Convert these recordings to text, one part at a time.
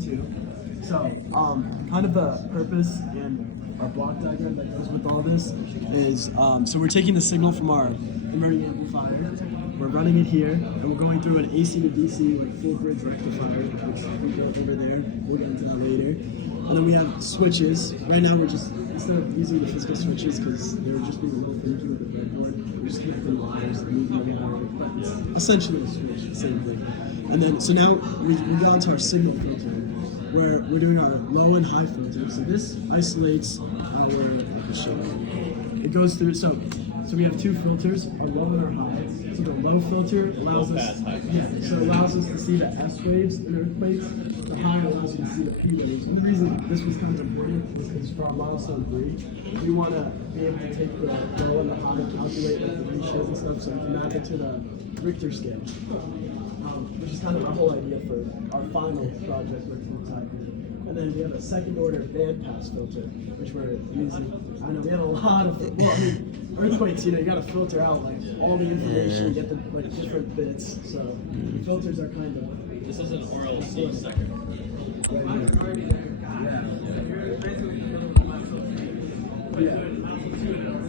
Too. So, kind of the purpose and our block diagram that goes with all this is, so we're taking the signal from our inverting amplifier, we're running it here, and we're going through an AC to DC, like full bridge rectifier, which we built over there. We'll get into that later. And then we have switches. Right now we're just, instead of using the physical switches, because they were just being a little finicky with the breadboard, we're just connecting wires and moving them out. But it's essentially a switch, the same thing. And then, so now we go on to our signal filter, where we're doing our low and high filter. So this isolates our, it goes through, so we have two filters, our low and our high. So the low filter allows us, so it allows us to see the S waves in earthquakes. The high allows you to see the P waves. And the reason this was kind of important is because for our milestone 3, we want to be able to take the low and the high and calculate like the ratios and stuff, so we can map it to the Richter scale. Which is kind of our whole idea for our final project, which looks like. And then we have a second order bandpass filter, which we're using. I know we have a lot of, well, I mean, earthquakes, you gotta filter out like all the information, get the like different bits. So filters are kind of. This is an oral C second.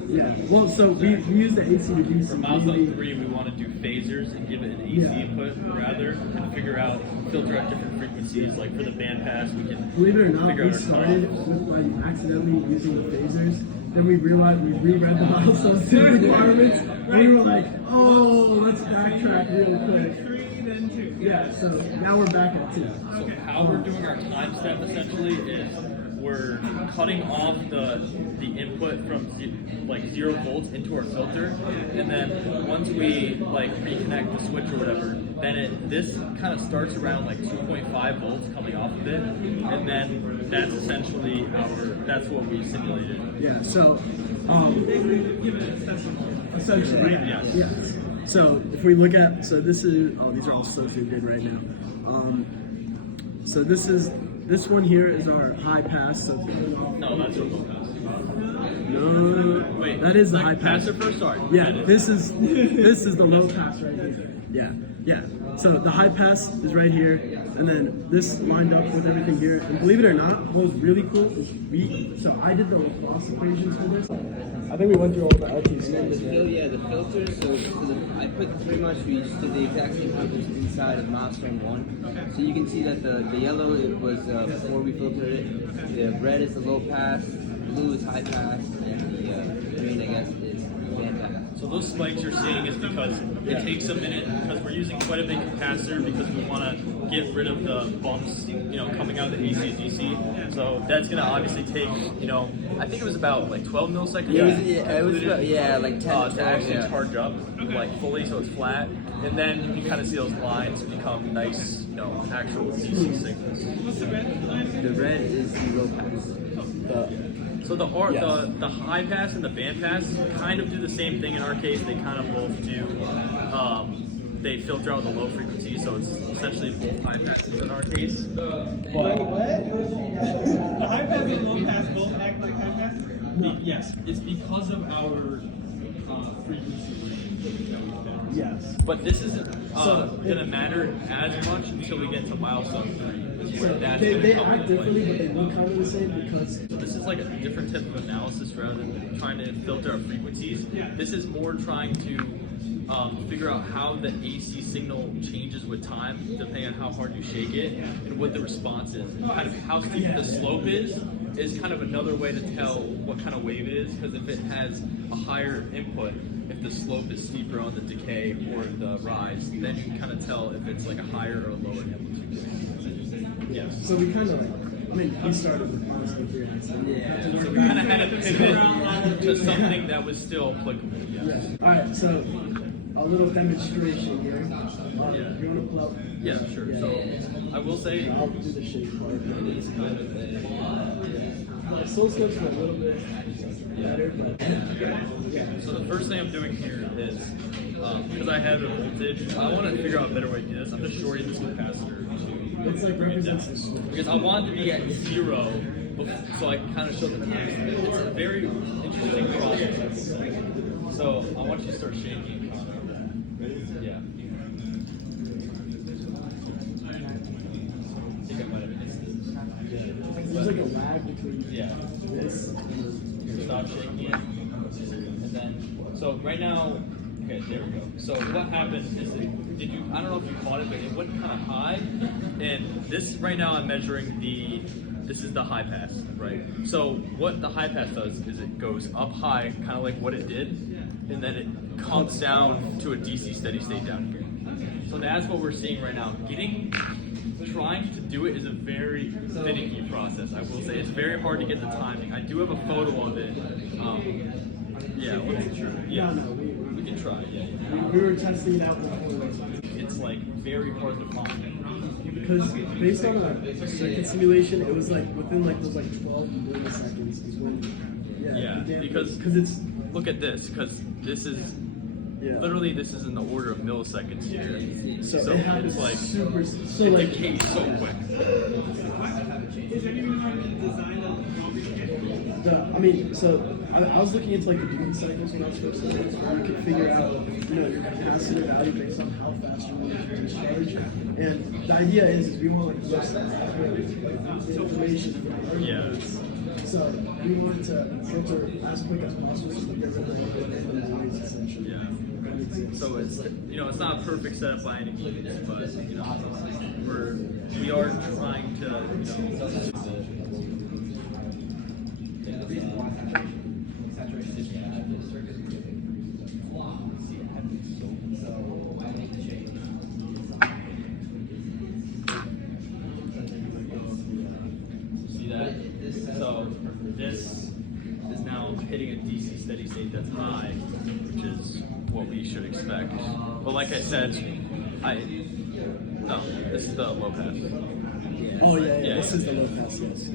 Yeah. Well, so we use the AC to DC. For milestone 3, we want to do phasers and give it an AC input rather, and figure out, filter out different frequencies. Like for the bandpass, we can believe it or not, figure we out our started with like accidentally using the phasers. Then we realized we reread the milestone 2 requirements. And we were like, oh, let's backtrack real quick. Yeah, so now we're back at 2. So how we're doing our time step essentially is we're cutting off the input from 0 volts into our filter, and then once we like reconnect the switch or whatever, then this kind of starts around like 2.5 volts coming off of it, and then that's essentially that's what we simulated. Yeah. So essentially, yes. So if we look at, so this is, oh, these are all so good right now. So this one here is our high pass. So no, that's a low pass. No, wait, that is the high pass. Passive first, sorry. Yeah, this is the low pass right here. Yeah. So the high pass is right here, and then this lined up with everything here. And believe it or not, what was really cool is so I did the Laplace equations for this. I think we went through all the LTC. The filters. I put pretty much we just did the exact same filters inside of milestone 1. So you can see that the yellow it was before we filtered it. The red is the low pass, blue is high pass, and the green I guess is band pass. So those spikes you're seeing is because it takes a minute, because we're using quite a big capacitor because we want to get rid of the bumps, coming out of the AC DC. So that's going to obviously take, I think it was about like 12 milliseconds. It was about, like 10 to actually charge up like fully so it's flat. And then you can kind of see those lines become nice, actual DC signals. The red is the low pass. So the high pass and the band pass kind of do the same thing in our case. They kind of both do, they filter out the low frequency, so it's essentially both high passes in our case. The high pass and low pass both act like high pass? Yes, it's because of our frequency. Yes. But this isn't going to matter as much until we get to milestone 3. They act differently, but they look kind of the same because. So this is like a different type of analysis rather than trying to filter our frequencies. This is more trying to figure out how the AC signal changes with time, depending on how hard you shake it, and what the response is. And kind of how steep the slope is kind of another way to tell what kind of wave it is, because if it has a higher input, if the slope is steeper on the decay or the rise, then you can kind of tell if it's like a higher or a lower amplitude. Yes. So we kind of, we started with milestone 3 accident. So we kind of had to pivot to something that was still applicable. Yes. All right, so a little demonstration here. You want to pull up? Yeah, sure. Yeah. So I will say, I'll do the shake part. It is kind of a oscilloscope's a little bit better, but so the first thing I'm doing here is, because I have a voltage, I want to figure out a better way to do this. I'm just shorting this capacitor it's like represents the slope. because I want it to be at 0, so I can kind of show the time. It's a very interesting process. So I want you to start shaking. Yeah. I think I might have missed a lag between this and Here, stop shaking it. And then, so right now, okay, there we go. So what happened is that, I don't know if you caught it, but it went kind of high. And this, right now I'm measuring this is the high pass, right? So what the high pass does is it goes up high, kind of like what it did, and then it comes down to a DC steady state down here. So that's what we're seeing right now. Trying to do it is a very finicky process. I will say it's very hard to get the timing. I do have a photo of it. We can try. Yeah. we were testing it out before. It's like very hard to find. Because based on the circuit simulation, it was like within like those like 12 milliseconds is when Because it's look at this, because this is yeah. literally this is in the order of milliseconds here. So So it happens it's like super so it like decays so quick. Is anyone trying to design a I mean, so I was looking into like the duty cycles when I was first learning, so you could figure out, you know, your capacitor value based on how fast you want to discharge. And the idea is we want like the most accurate information from our nodes. So we want to filter as quick as possible so we get rid of the noise essentially. Yeah. So it's it's not a perfect setup by any means, but we are trying to see that. So this is now hitting a DC steady state that's high, which is what we should expect. But like I said, no, this is the low pass. Oh yeah, this is the low pass, yes.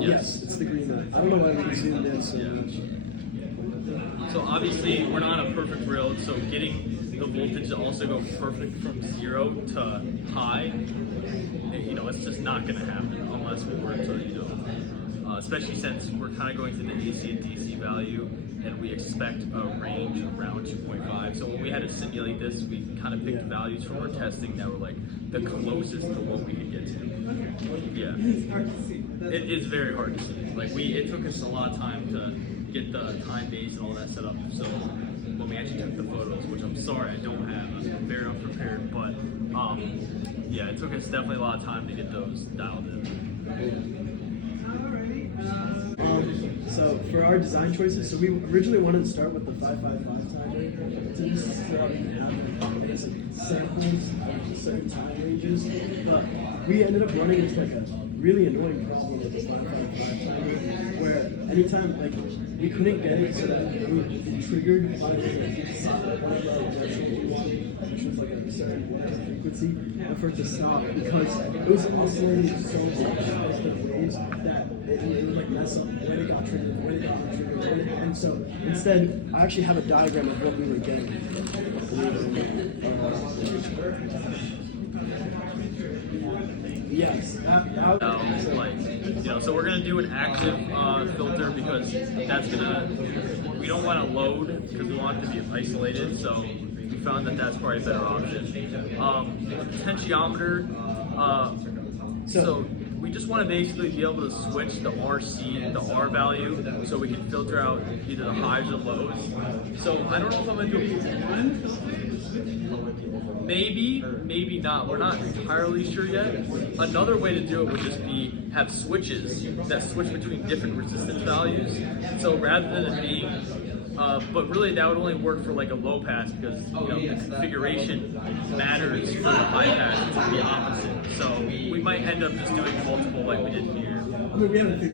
Yes, it's the green light. I don't know why we zoomed in so much. So obviously we're not a perfect rail, so getting the voltage to also go perfect from 0 to high, it's just not going to happen unless we were to, especially since we're kind of going to the AC and DC value, and we expect a range around 2.5. So when we had to simulate this, we kind of picked values from our testing that were like the closest to what we could get to. Yeah, it is very hard to see. Like it took us a lot of time to get the time base and all that set up. So when we actually took the photos, which I'm sorry I don't have, I'm very unprepared, but it took us definitely a lot of time to get those dialed in. So for our design choices, so we originally wanted to start with the 555 timer to just so that we can have basic samples of certain time ranges. But we ended up running into like a really annoying problem with this 555 timer, where anytime like we couldn't get it so that it would be triggered on one of our directions we wanted, which was like a certain frequency, and for it to stop because it was oscillating so much of the waves that it would like mess up when it got triggered, when it got untriggered, and so instead I actually have a diagram of what we were getting. Yes. So we're gonna do an active filter because we don't want to load because we want it to be isolated. So we found that that's probably a better option. The potentiometer. So we just want to basically be able to switch the RC, the R value, so we can filter out either the highs or lows. So I don't know if I'm gonna do maybe not. We're not entirely sure yet. Another way to do it would just be have switches that switch between different resistance values. So rather than it being, but really that would only work for like a low pass because the configuration matters for the high pass. It's the opposite. So we might end up just doing multiple like we did here.